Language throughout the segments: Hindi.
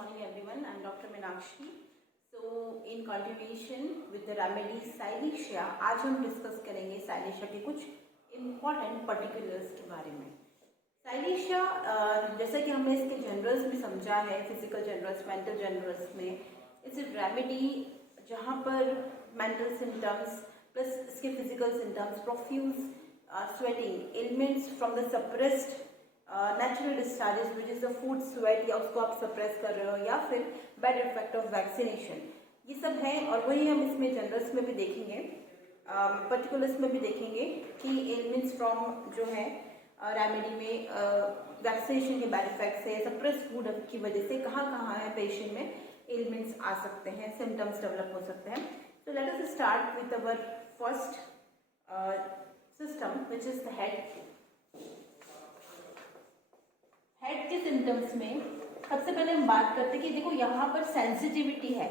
morning everyone. I'm Dr. Meenakshi. So in continuation with the remedy silicea, आज हम डिस्कस करेंगे साइलिशिया के कुछ इम्पॉर्टेंट पर्टिकुलर्स के बारे में। साइलिशिया जैसा कि हमने इसके जनरल्स में समझा है, फिजिकल जनरल्स, मेंटल जनरल्स में, इट्स अ रेमेडी जहाँ पर मेंटल सिम्टम्स प्लस इसके physical symptoms, profuse sweating, elements from the suppressed natural discharges which is the food sweat, या उसको आप सप्रेस कर रहे हो, या फिर बैड इफेक्ट ऑफ वैक्सीनेशन, ये सब हैं। और वही हम इसमें जनरल्स में भी देखेंगे, पर्टिकुलर्स में भी देखेंगे कि एलिमेंट्स फ्रॉम जो है रेमेडी में वैक्सीनेशन के बैड इफेक्ट्स है, सप्रेस फूड की वजह से कहाँ कहाँ है पेशेंट में एलिमेंट्स आ सकते हैं, सिम्टम्स डेवलप हो सकते हैं। तो let us start with our first system which is the head. Head के सिम्टम्स में सबसे पहले हम बात करते हैं कि देखो यहाँ पर सेंसिटिविटी है,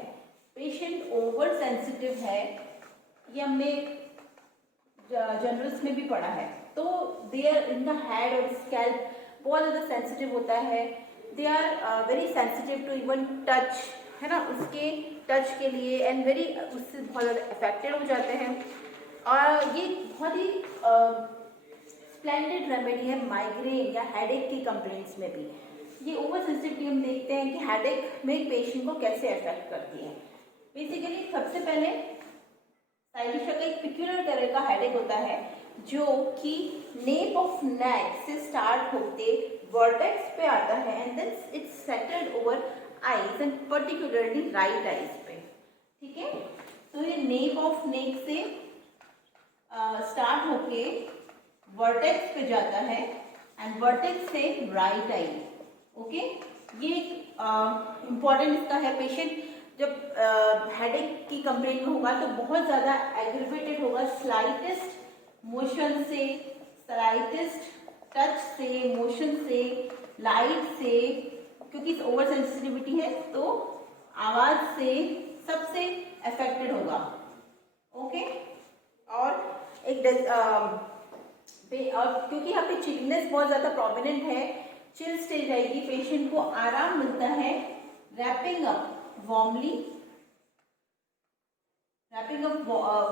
पेशेंट ओवर सेंसिटिव है, ये हमने जनरल्स में भी पढ़ा है। तो they are in the head और स्कैल्प बहुत ज़्यादा सेंसिटिव होता है, they are very sensitive to even touch, है ना, उसके टच के लिए, एंड वेरी उससे बहुत ज़्यादा अफेक्टेड हो जाते हैं। और ये बहुत ही स्प्लेंडेड रेमेडी है माइग्रेन या हेडेक की कंप्लेंट्स में भी। ये ओवर सेंसिटिविटी हम देखते हैं कि हेडेक में पेशेंट को कैसे अफेक्ट करती है। बेसिकली सबसे पहले साइलिशिया का एक पिक्यूलर तरह का हेडेक होता है जो कि नेप ऑफ नेक से स्टार्ट होते वर्टेक्स पे आता है and then it's settled over eyes and particularly right eyes पे। ठीक है, तो ये नेप ऑफ नेक से स्टार्ट होके वर्टेक्स पे जाता है एंड वर्टेक्स से राइट आई। ओके, ये इम्पॉर्टेंट इसका है। पेशेंट जब हेडेक की कंप्लेंट में होगा तो बहुत ज़्यादा एग्रीवेटेड होगा, स्लाइटेस्ट मोशन से, स्लाइटेस्ट टच से, मोशन से, लाइट से, क्योंकि ओवर सेंसिटिविटी है तो आवाज़ से सबसे अफेक्टेड होगा। ओके, और एक और क्योंकि यहाँ पे चिलनेस बहुत ज़्यादा प्रोमिनेंट है, चिल स्टेज आएगी, पेशेंट को आराम मिलता है। रैपिंग अप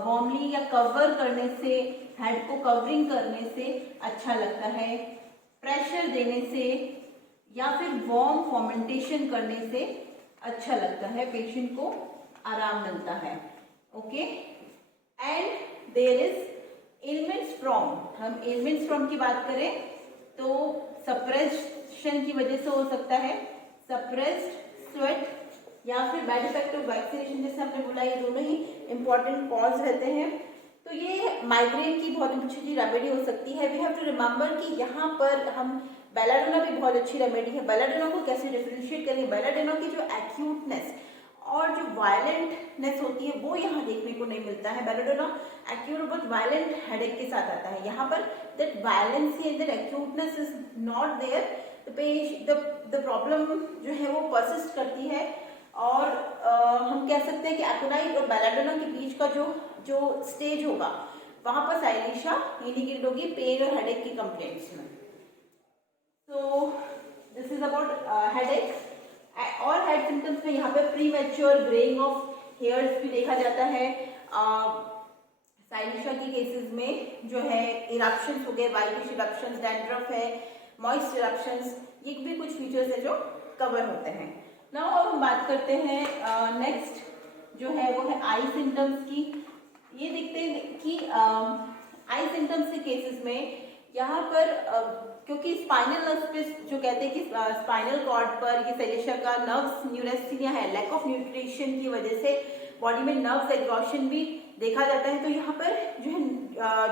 वार्मली या कवर करने से, हेड को कवरिंग करने से अच्छा लगता है। प्रेशर देने से या फिर वार्म फर्मेंटेशन करने से अच्छा लगता है, पेशेंट को आराम मिलता है। Okay, and there is elements from, हम एलिमेंट्स फ्रॉम की बात करें तो सप्रेशन की वजह से हो सकता है, सप्रेस्ड स्वेट या फिर बैड इफेक्ट ऑफ वैक्सीनेशन, जैसे हमने बोला, ये दोनों ही इंपॉर्टेंट कॉज रहते हैं। तो ये माइग्रेन की बहुत अच्छी रेमेडी हो सकती है। वी हैव टू रिमेंबर कि यहाँ पर हम बेलाडोना भी बहुत अच्छी रेमेडी है। बेलाडोना को कैसे डिफरेंशिएट करेंगे, बेलाडोना की जो एक्यूटनेस और जो वायलेंटनेस होती है वो यहाँ देखने को नहीं मिलता है। बेलाडोना एक्यूट बहुत वायलेंट हेडेक के साथ आता है, यहाँ पर that violence and that acuteness is not there. The problem जो है वो परसिस्ट करती है, और हम कह सकते हैं कि एकोनाइट और बेलाडोना के बीच का जो स्टेज होगा वहाँ पर साइलिशिया इंडिकेट होगी पेन और हेडेक की कंप्लेंट्स में। So this is about headache. और हेड सिम्टम्स में यहाँ पे प्रीमैच्योर ग्रेइंग ऑफ हेयर्स भी देखा जाता है। साइलिशिया के केसेस में जो है इरप्शंस हो गए, वाइटिश इरप्शंस, डैंड्रफ है, मॉइस्ट इरप्शंस, ये भी कुछ फीचर्स है जो कवर होते हैं। नाउ अब हम बात करते हैं नेक्स्ट जो है वो है आई सिम्टम्स की। ये देखते हैं कि आई सिम्टम्स के केसेस में यहाँ पर क्योंकि स्पाइनल नर्व पे जो कहते हैं कि स्पाइनल कॉर्ड पर ये साइलिशिया का नर्व्स न्यूरेस्थीनिया है, लैक ऑफ न्यूट्रिशन की वजह से बॉडी में नर्व्स एग्जॉशन भी देखा जाता है। तो यहाँ पर जो है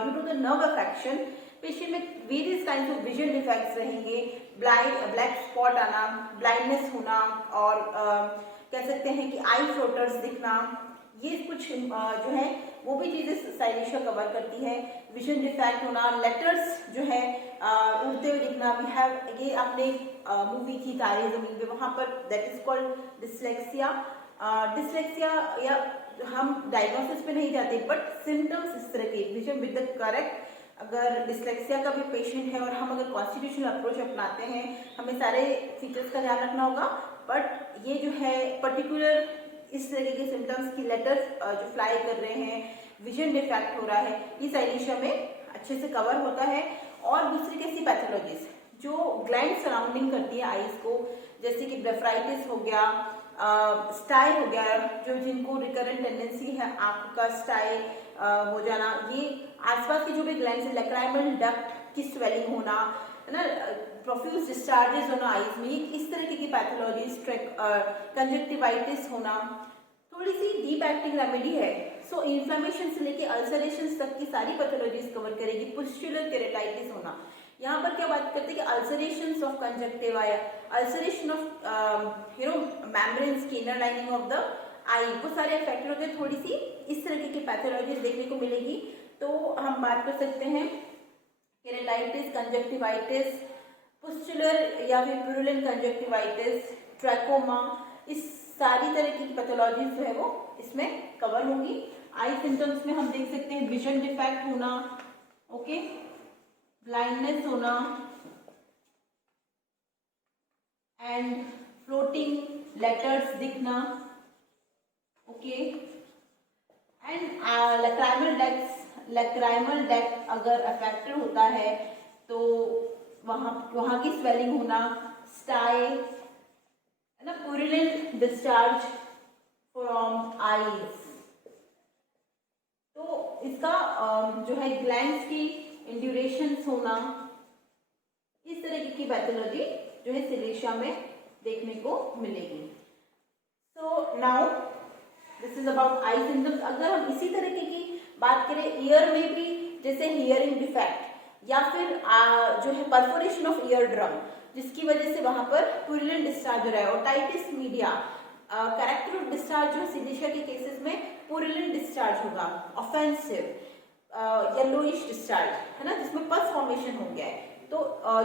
due to the nerve affection patient में various kinds of vision defects रहेंगे, ब्लैक स्पॉट आना, ब्लाइंडनेस होना, और कह सकते हैं कि आई फ्लोटर्स दिखना, ये कुछ जो है वो भी चीज़ें साइलिशिया कवर करती है। विजन डिफेक्ट होना, लेटर्स जो है उड़ते हुए दिखना, वी हैव, ये आपने मूवी थी तारे ज़मीन पे, वहाँ पर that is called dyslexia. Dyslexia या हम डायग्नोसिस पे नहीं जाते, बट सिम्टम्स इस तरह के विजन विद द करेक्ट, अगर डिस्लेक्सिया का भी पेशेंट है और हम अगर कॉन्स्टिट्यूशनल अप्रोच अपनाते हैं, हमें सारे फीचर्स का ध्यान रखना होगा, बट ये जो है पर्टिकुलर इस तरीके के सिम्टम्स की लेटर्स जो फ्लाई कर रहे हैं, विजन डिफेक्ट हो रहा है, ये साइलेशिया में अच्छे से कवर होता है। और दूसरी कैसी पैथोलॉजीज जो ग्लैंड सराउंडिंग करती है आईज को, जैसे कि ब्लेफराइटिस हो गया, स्टाई हो गया, जो जिनको रिकरेंट टेंडेंसी है आंख का स्टाई हो जाना, ये आसपास की जो भी ग्लैंड है, लैक्राइमल डक्ट की स्वेलिंग होना, है ना, प्रोफ्यूज डिस्चार्जेस होना आईज में, इस तरह की पैथोलॉजीज, कंजक्टिवाइटिस होना, थोड़ी सी डीप एक्टिंग रेमेडी है। सो इन्फ्लेमेशन से लेके अल्सरेशन तक की सारी पैथोलॉजीज कवर करेगी। पुस्टुलर केरेटाइटिस होना, यहाँ पर क्या बात करते हैं कि अल्सरेशन ऑफ कंजक्टिवा या अल्सरेशन ऑफ मेम्ब्रेन्स की इनर लाइनिंग ऑफ द आई, वो सारे अफेक्टेड होते हैं। थोड़ी सी इस तरह की पैथोलॉजीज देखने को मिलेगी। तो हम बात कर सकते हैं केरेटाइटिस, कंजक्टिवाइटिस, पुस्टुलर या फिर प्यूरुलेंट कंजक्टिवाइटिस, ट्रैकोमा, इस सारी तरह की पैथोलॉजीज जो है वो इसमें कवर होंगी। आई सिम्टम्स में हम देख सकते हैं विजन डिफेक्ट होना, ओके, ब्लाइंडनेस होना एंड फ्लोटिंग लेटर्स दिखना, ओके, एंड लैक्राइमल डक्ट अगर अफेक्टेड होता है तो वहाँ की स्वेलिंग होना, स्टाई, है ना, प्यूरुलेंट डिस्चार्ज फ्रॉम आईज। तो इसका जो है ग्लैंड्स की इंड्यूरेशंस होना, इस तरह की पैथोलॉजी जो है सिलेशिया में देखने को मिलेगी। So now this is about I symptoms. अगर हम इसी तरीके की बात करें ईयर में भी, जैसे हियरिंग डिफेक्ट या फिर जो है परफोरेशन ऑफ ईयर ड्रम, जिसकी वजह से वहां पर प्यूरुलेंट डिस्चार्ज हो रहा है, otitis media, character of discharge जो सिलेशिया के केसेस में प्यूरुलेंट डिस्चार्ज होगा, ऑफेंसिव येलोइश डिस्चार्ज, है ना, जिसमें पस फॉर्मेशन हो गया है, तो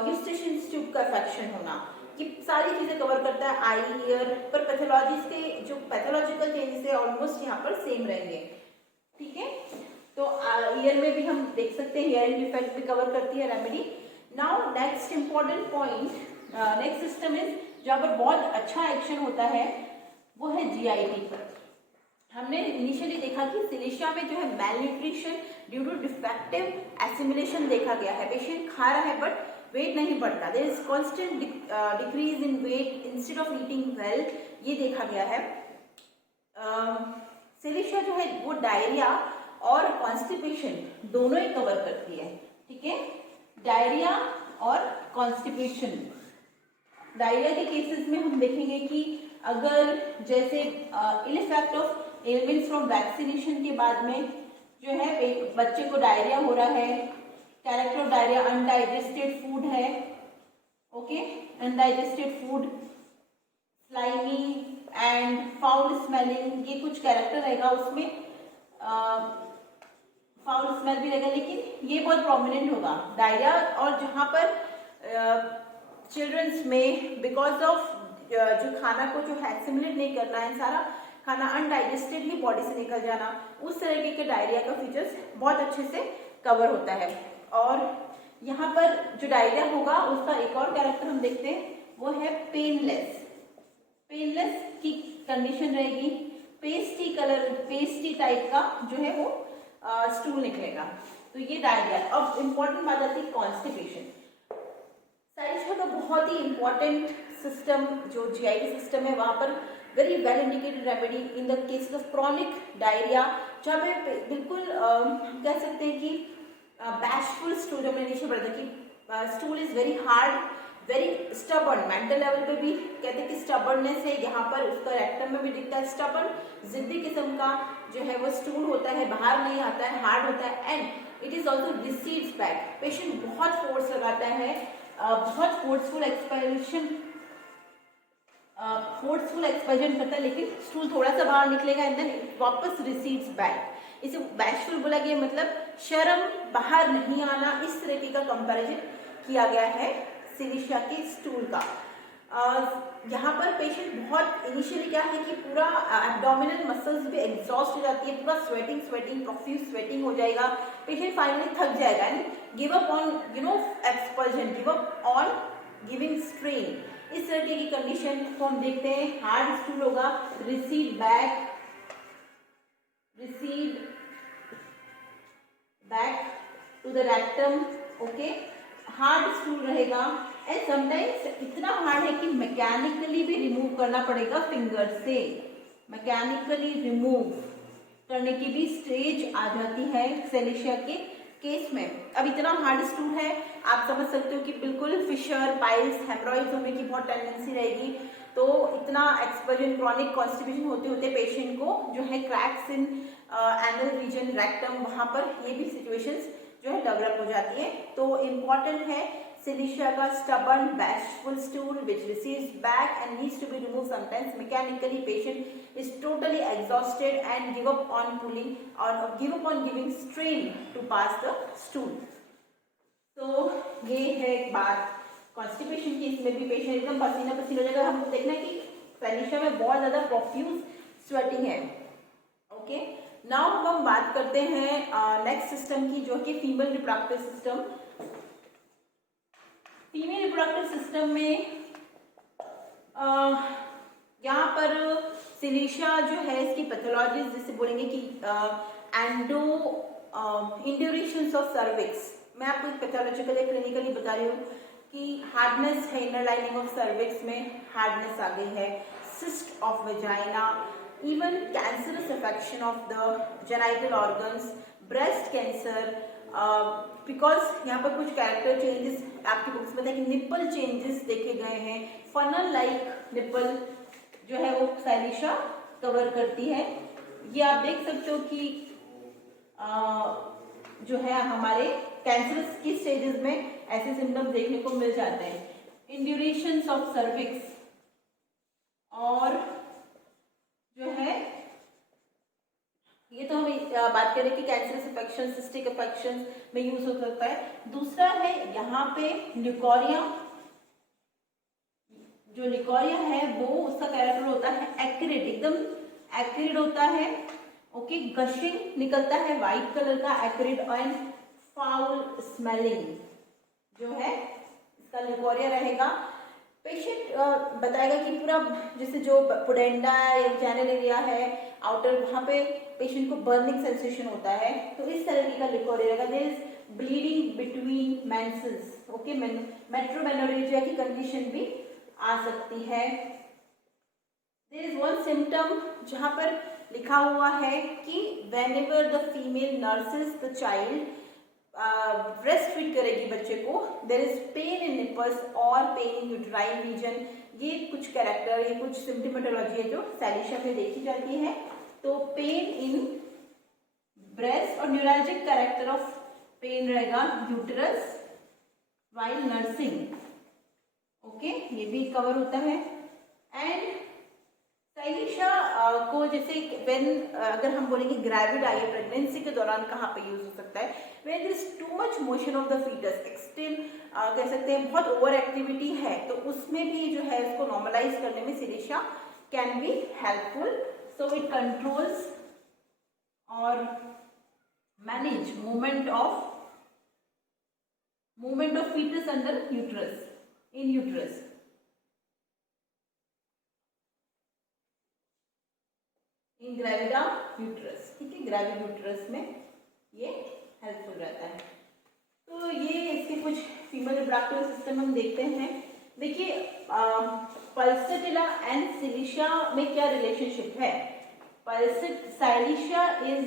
यूस्टेशियन ट्यूब का इन्फेक्शन होना, ये सारी चीजें कवर करता है आई ईयर पर। पैथोलॉजीज के जो पैथोलॉजिकल चेंजेस है ऑलमोस्ट यहाँ पर सेम रहेंगे, ठीक है। तो ईयर में भी हम देख सकते हैं हियरिंग डिफेक्ट भी कवर करती है remedy. Now next important point, next system is जहाँ पर बहुत अच्छा एक्शन होता है वो है जीआईटी पर। हमने इनिशियली देखा कि सिलेशिया में जो है malnutrition due to defective assimilation देखा गया है। पेशेंट खा रहा है बट वेट नहीं बढ़ता, there is constant decrease in weight instead of eating well, ये देखा गया है। सिलेशिया जो है वो डायरिया और कॉन्स्टिपेशन दोनों ही कवर करती है, ठीक है, डायरिया और कॉन्स्टिपेशन। डायरिया के केसेस में हम देखेंगे कि अगर जैसे ill effect of elements from vaccination के बाद में जो है बच्चे को डायरिया हो रहा है, character of diarrhoea undigested food है, okay, undigested food, slimy and foul smelling, ये कुछ कैरेक्टर रहेगा उसमें, फाउल स्मेल भी रहेगा, लेकिन ये बहुत प्रोमिनेंट होगा डायरिया। और जहाँ पर चिल्ड्रंस में बिकॉज ऑफ जो खाना को जो है एसिमिलेट नहीं करना है, सारा खाना अनडाइजेस्टेड ही बॉडी से निकल जाना, उस तरीके के डायरिया का फीचर्स बहुत अच्छे से कवर होता है। और यहाँ पर जो डायरिया होगा उसका एक और कैरेक्टर हम देखते हैं, वो है पेनलेस। पेनलेस की कंडीशन रहेगी, पेस्टी कलर, पेस्टी टाइप का जो है वो स्टूल निकलेगा, तो ये डायरिया। अब इम्पोर्टेंट बात आती है कॉन्स्टिपेशन। साइलेशिया का बहुत ही इम्पोर्टेंट सिस्टम जो जीआईटी सिस्टम है, वहाँ पर very well indicated remedy in the cases of chronic diarrhoea, जहाँ पे बिल्कुल कह सकते हैं कि बैशफुल स्टूल, हमने नीचे पढ़ा था कि stool is very hard, very stubborn, mental level पे भी कहते हैं कि स्टबर्ननेस है, यहाँ पर उसका रेक्टम में भी दिखता है, स्टबर्न जिद्दी किस्म का जो है वो स्टूल होता है, बाहर नहीं आता है, हार्ड होता है, and it is also recedes back. Patient बहुत फोर्स लगाता है, बहुत फोर्सफुल एक्सपेल्जन करता है, लेकिन स्टूल थोड़ा सा बाहर निकलेगा एंड देन वापस रिसीड्स बैक। इसे बैशफुल बोला गया, मतलब शर्म, बाहर नहीं आना, इस तरीके का कंपैरिजन किया गया है सिलेशिया के स्टूल का। यहाँ पर पेशेंट बहुत इनिशियली क्या है कि पूरा एब्डोमिनल मसल्स भी एग्जॉस्ट हो जाती है, पूरा स्वेटिंग प्रोफ्यूज स्वेटिंग हो जाएगा, पेशेंट फाइनली थक जाएगा and give up on expulsion, give up on giving strain, इस तरीके की कंडीशन को हम देखते हैं। हार्ड स्टूल होगा, recede back to the rectum, okay. Hard stool रहेगा एंड समटाइम्स इतना हार्ड है कि मैकेनिकली भी रिमूव करना पड़ेगा फिंगर से, मैकेनिकली रिमूव करने की भी स्टेज आ जाती है सेलिशिया के केस में। अब इतना हार्ड स्टूल है, आप समझ सकते हो कि बिल्कुल फिशर, पाइल्स, हेमरॉइड्स होने की बहुत टेंडेंसी रहेगी। तो इतना एक्सपर्जन, क्रॉनिक कॉन्स्टिपेशन होते होते पेशेंट को जो है क्रैक्स इन एनल रीजन, रेक्टम, वहाँ पर ये भी सिचुएशंस जो है डेवलप हो जाती है। तो इम्पॉर्टेंट है Cilicia का stubborn bashful stool which receives back and needs to be removed sometimes mechanically. Patient is totally exhausted and give up on pulling or give up on giving strain to pass the stool. तो ये है एक बात कॉन्स्टिपेशन की, इसमें भी पेशेंट एकदम पसीना पसीना हो जाएगा। हमको देखना है कि Cilicia में बहुत ज़्यादा प्रोफ्यूज स्वेटिंग है, ओके। नाउ हम बात करते हैं नेक्स्ट सिस्टम की, जो कि female reproductive system. Female reproductive system में यहाँ पर सिलिशिया जो है इसकी पैथोलॉजी जिसे बोलेंगे कि इंड्यूरेशंस ऑफ सर्विक्स। मैं आपको पैथोलॉजिकली क्लिनिकली बता रही हूँ कि हार्डनेस है, इनर लाइनिंग ऑफ सर्विक्स में हार्डनेस आ गई है, cyst of vagina, even cancerous affection of the genital organs, breast cancer, because यहाँ पर कुछ कैरेक्टर चेंजेस आपकी बुक्स में देखिए, निप्पल चेंजेस देखे गए हैं, फनल लाइक निप्पल जो है वो Cilicia कवर करती है। ये आप देख सकते हो कि जो है हमारे कैंसरस की स्टेजेस में ऐसे सिम्टम्स देखने को मिल जाते हैं। इंड्यूरेशंस ऑफ सर्विक्स और जो है ये तो हम बात करें कि कैंसरस अफेक्शन, सिस्टिक अफेक्शन में यूज हो सकता है। दूसरा है यहाँ पे ल्यूकोरिया। जो ल्यूकोरिया है वो उसका कैरेक्टर होता है एक्रिड, एकदम एक्रिड होता है, ओके। गशिंग निकलता है व्हाइट कलर का, एक्रिड एंड फाउल स्मेलिंग जो है इसका ल्यूकोरिया रहेगा। पेशेंट बताएगा कि पूरा जैसे जो पुडेंडा या चैनल एरिया है आउटर, वहाँ पे पेशेंट को बर्निंग सेंसेशन होता है, तो इस तरह का ल्यूकोरिया रहेगा। There is bleeding between menses, okay. Metromenorrhagia की कंडीशन भी आ सकती है। देयर इज वन सिम्टम जहाँ पर लिखा हुआ है कि whenever the female nurses the child, breast feed करेगी बच्चे को, there is pain in nipples और पेन इन यूट्राइन रीजन। ये कुछ कैरेक्टर, ये कुछ सिम्टोमेटोलॉजी है जो Cilicia में देखी जाती है। तो पेन इन ब्रेस्ट और न्यूरल्जिक कैरेक्टर ऑफ पेन रहेगा यूटरस वाइल नर्सिंग, ओके। ये भी कवर होता है। एंड Cilicia को जैसे व्हेन अगर हम बोलेंगे ग्रेविड आई, प्रेगनेंसी के दौरान कहाँ पे यूज हो सकता है, when there is too much motion of the foetus, extreme कह सकते हैं बहुत ओवर एक्टिविटी है, तो उसमें भी जो है उसको नॉर्मलाइज करने में Cilicia can be helpful. So it controls और manage movement of foetus under uterus, in uterus. In gravida uterus, ठीक है, ग्रेविड यूट्रस में ये हेल्पफुल रहता है। तो ये इसके कुछ फीमेल रिप्रोडक्टिव सिस्टम हम देखते हैं। देखिए पल्सेटिला एंड Cilicia में क्या रिलेशनशिप है। Cilicia is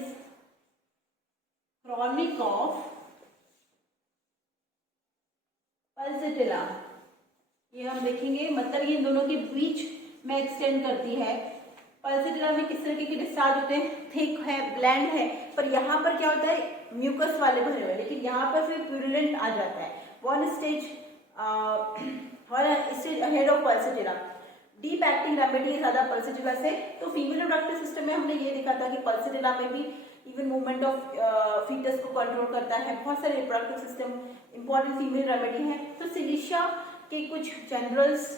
chronic of pulsatilla, ये हम देखेंगे, मतलब ये इन दोनों के बीच में एक्सटेंड करती है। पल्सेटिला में किस तरीके के डिस्चार्ज होते हैं, थिक है, ब्लैंड है, पर यहाँ पर क्या होता है म्यूकस वाले भरे हुए, लेकिन यहाँ पर फिर प्यूरुलेंट आ जाता है। One stage ahead of pulsatilla. Deep acting remedy ज़्यादा पल्सेटिला से। तो फीमेल रिप्रोडक्टिव सिस्टम में हमने ये देखा था कि पल्सेटिला में भी इवन मूवमेंट ऑफ फीटस को कंट्रोल करता है। बहुत सारे reproductive system important female remedy है। तो Cilicia के कुछ जनरल्स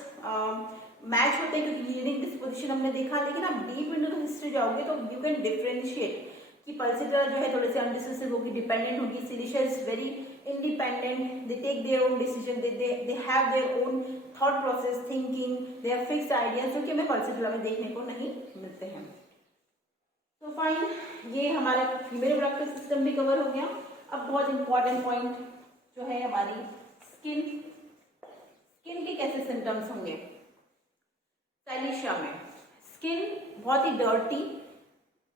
मैच होते हैं क्योंकि लीडिंग डिस्पोजिशन हमने देखा, लेकिन आप डीप इनटू द हिस्ट्री जाओगे तो यू कैन डिफरेंशिएट कि पल्सेटिला जो है थोड़े से अनडिसेसिव होगी, डिपेंडेंट होगी। Cilicia is very independent, they take their own decision, they have their own thought process, thinking, they have fixed ideas, जो कि हमें पल्सीजुला में देखने को नहीं मिलते हैं। तो फाइन, ये हमारा फीमेल रिप्रोडक्टिव सिस्टम भी कवर हो गया। अब बहुत इंपॉर्टेंट पॉइंट जो है हमारी स्किन के कैसे सिम्टम्स होंगे। साइलिशिया में स्किन बहुत ही डर्टी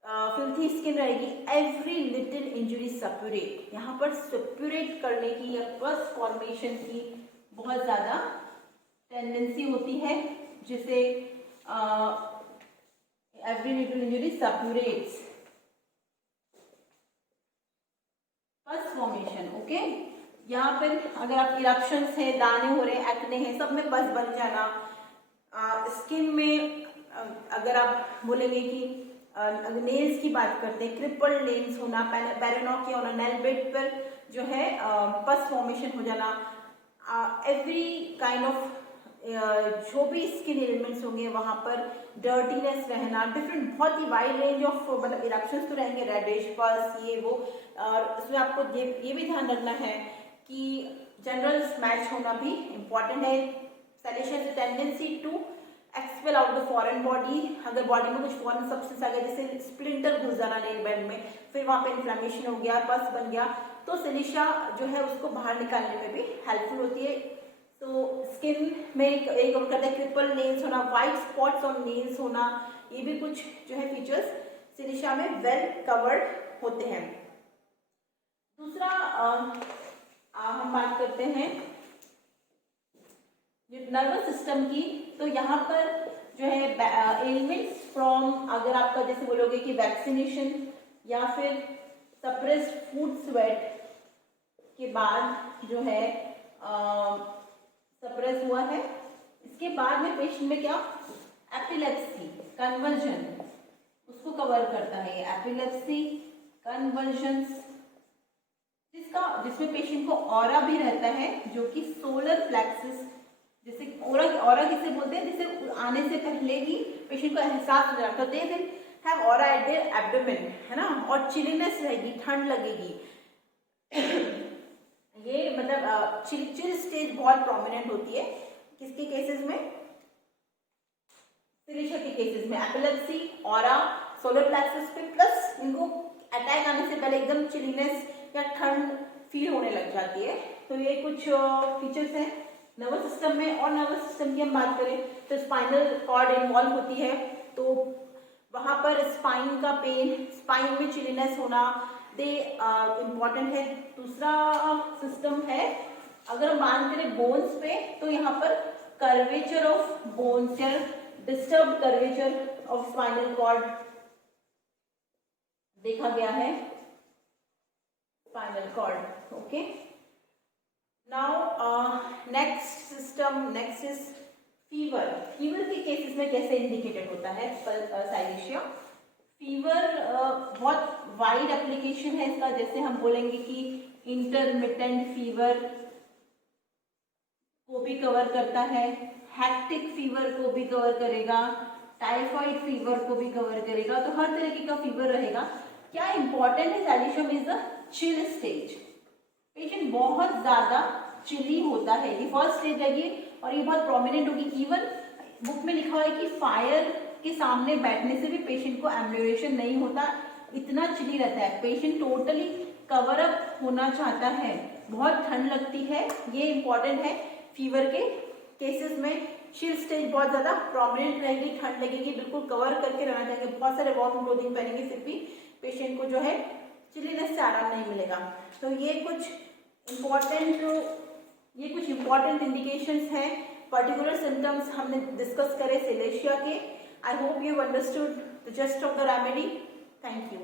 फिल्थी स्किन रहेगी। एवरी लिटिल इंजुरी सप्यूरेट, यहाँ पर सप्यूरेट करने की या पस फॉर्मेशन की बहुत ज़्यादा टेंडेंसी होती है, जिसे every little injury सप्यूरेट्स, pus formation. Okay, यहाँ पर अगर आप इरप्शंस है, दाने हो रहे हैं, एक्ने हैं, सब में पस बन जाना। स्किन में अगर आप बोलेंगे कि अगर नेल्स की बात करते हैं, क्रिपल्ड नेल्स होना, पैरानोकिया होना, नेल बेड पर जो है पस फॉर्मेशन हो जाना। एवरी काइंड ऑफ जो भी स्किन एलिमेंट्स होंगे वहाँ पर डर्टीनेस रहना, डिफरेंट बहुत ही वाइड रेंज ऑफ मतलब इरप्शंस तो रहेंगे, रेडिश, पस, ये वो। और उसमें आपको ये भी ध्यान रखना है कि जनरल स्मैच होना भी इम्पॉर्टेंट है। Silicea is tendency to expel out the foreign body, अगर बॉडी में कुछ फॉरेन सब्सटेंस आ गया, जैसे स्प्लिंटर घुस जाना नेल बेड में, फिर वहाँ पे इन्फ्लेमेशन हो गया, पस बन गया, तो सैलिशिया जो है उसको बाहर निकालने में भी हेल्पफुल होती है। तो स्किन में एक और करता है क्रिपल नेल्स होना, वाइट स्पॉट्स ऑन नेल्स होना, ये भी कुछ जो है फीचर्स सैलिशिया में वेल कवर्ड होते हैं। दूसरा हम बात करते हैं नर्वस सिस्टम की। तो यहाँ पर जो है एलिमेंट्स फ्रॉम, अगर आपका जैसे बोलोगे कि वैक्सीनेशन या फिर सप्रेस्ड फूड स्वेट के बाद जो है सप्रेस हुआ है, इसके बाद में पेशेंट में क्या एपिलेप्सी, कन्वर्जन, उसको कवर करता है ये एपिलेप्सी, कन्वर्जन्स, जिसमें पेशेंट को ऑरा भी रहता है, जो कि सोलर प्लेक्सस, जैसे ऑरा किसे बोलते हैं, जिसे आने से पहले ही पेशेंट को एहसास हो जाता है, they will have aura eight there abdomen, है ना, और चिलीनेस रहेगी, ठंड लगेगी। ये मतलब चिल स्टेज बहुत प्रोमिनेंट होती है किसके केसेस में, सैलिशिया के केसेस में, एपिलेप्सी, ऑरा, सोलर प्लेक्सस पे, प्लस इनको अटैक आने से पहले एकदम चिलीनेस या ठंड फील होने लग जाती है। तो ये कुछ फीचर्स हैं नर्वस सिस्टम में। और नर्वस सिस्टम की हम बात करें तो स्पाइनल कॉर्ड इन्वॉल्व होती है, तो वहाँ पर स्पाइन का पेन, स्पाइन में चिलीनेस होना दे इम्पॉर्टेंट है। दूसरा सिस्टम है, अगर हम बात करें बोन्स पे, तो यहाँ पर कर्वेचर ऑफ बोन्स या disturb curvature of spinal cord देखा गया है, spinal cord. Okay, now next is fever. Fever के केसेस में कैसे इंडिकेटेड होता है साइलिशिया? फीवर बहुत वाइड एप्लीकेशन है इसका, जैसे हम बोलेंगे कि इंटरमिटेंट फीवर को भी कवर करता है, हैक्टिक फीवर को भी कवर करेगा, टाइफाइड फीवर को भी कवर करेगा, तो हर तरीके का फीवर रहेगा। क्या इंपॉर्टेंट है साइलिशिया में, is the chill stage. Patient बहुत ज्यादा चिली होता है, ये फर्स्ट स्टेज है ये, और ये बहुत प्रोमिनेंट होगी। इवन बुक में लिखा हुआ है कि फायर के सामने बैठने से भी पेशेंट को एम्ब्यूरेशन नहीं होता, इतना चिली रहता है। पेशेंट टोटली कवर अप होना चाहता है, बहुत ठंड लगती है, ये इंपॉर्टेंट है। फीवर के केसेस में चिल स्टेज बहुत ज्यादा प्रोमिनेंट रहेगी, ठंड लगेगी, बिल्कुल कवर करके रहना चाहिए। बहुत सारे वार्म क्लोथिंग पहनेंगे, फिर भी पेशेंट को जो है चिलीनेस से आराम नहीं मिलेगा। तो ये कुछ इम्पॉर्टेंट इंडिकेशंस हैं, पर्टिकुलर सिम्टम्स हमने डिस्कस करे सैलिशिया के। I hope you understood the gist of the remedy. Thank you.